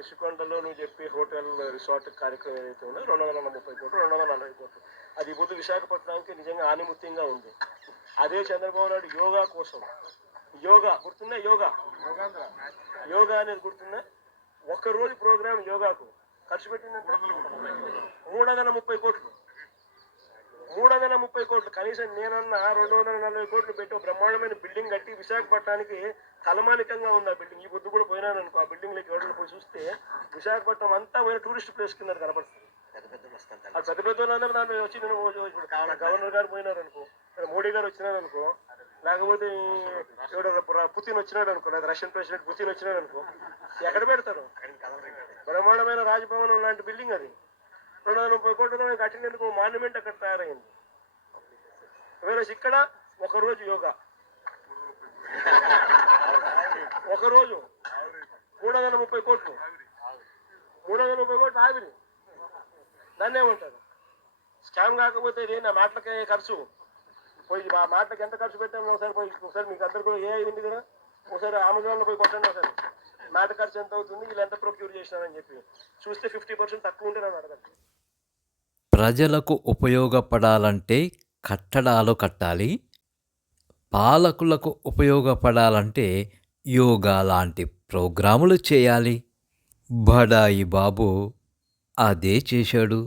రిషికొండలో నువ్వు చెప్పి hotel resort కార్యక్రమం ఏదైతే ఉందో 230 కోట్లు 240 కోట్లు అది ముందు విశాఖపట్నానికి నిజంగా ఆనిముత్యంగా ఉంది. అదే చంద్రబాబు నాయుడు యోగా కోసం యోగా గుర్తుందా? యోగా అనేది గుర్తుందా? ఒక్కరోజు ప్రోగ్రామ్ యోగాకు ఖర్చు పెట్టిందంటే 330 కోట్లు. 330 కోట్లు కనీసం నేనన్నా 240 కోట్లు పెట్టి ఒక బ్రహ్మాండమైన బిల్డింగ్ కట్టి విశాఖపట్నానికి తలమానికంగా ఉంది ఆ బిల్డింగ్. ఈ పొద్దు కూడా పోయినాను అనుకో, ఆ బిల్డింగ్లోకి ఎవరైనా పోయి చూస్తే విశాఖపట్నం అంతా పోయిన టూరిస్ట్ ప్లేస్ కింద కనపడుతుంది. ఆ పెద్ద పెద్ద వాళ్ళందరూ దాంట్లో వచ్చి గవర్నర్ గారు పోయినారు అనుకో, మోడీ గారు వచ్చినారు అనుకో, లేకపోతే పుతిన్ వచ్చినాడు అనుకో, లేదా రష్యన్ ప్రెసిడెంట్ పుతిన్ వచ్చినాడు అనుకో, ఎక్కడ పెడతారు? బ్రహ్మాండమైన రాజభవనం లాంటి బిల్డింగ్ అది 230 కోట్లతో కట్టినందుకు మాన్యుమెంట్ అక్కడ తయారైంది. వేరే ఇక్కడ ఒకరోజు యోగా, ఒకరోజు 330 కోట్లు, 330 కోట్లు ఆవిరి. దాన్ని ఏమంటారు? స్కామ్ కాకపోతే ఇది నా మాటలకే ఖర్చు పోయి, మా మాటలకు ఎంత ఖర్చు పెట్టాము ఒకసారి మీకు అందరు కూడా ఏ అయింది కదా, ఒకసారి అమెజాన్లో పోయి కొట్టండి, ఒకసారి మాట ఖర్చు ఎంత అవుతుంది, వీళ్ళు ఎంత ప్రొక్యూర్ చేసినారని చెప్పి చూస్తే 50% తక్కువ ఉంటే నన్ను అడగండి. ప్రజలకు ఉపయోగపడాలంటే కట్టడాలు కట్టాలి, పాలకులకు ఉపయోగపడాలంటే యోగా లాంటి ప్రోగ్రాములు చేయాలి. బడాయి బాబు అదే చేశాడు.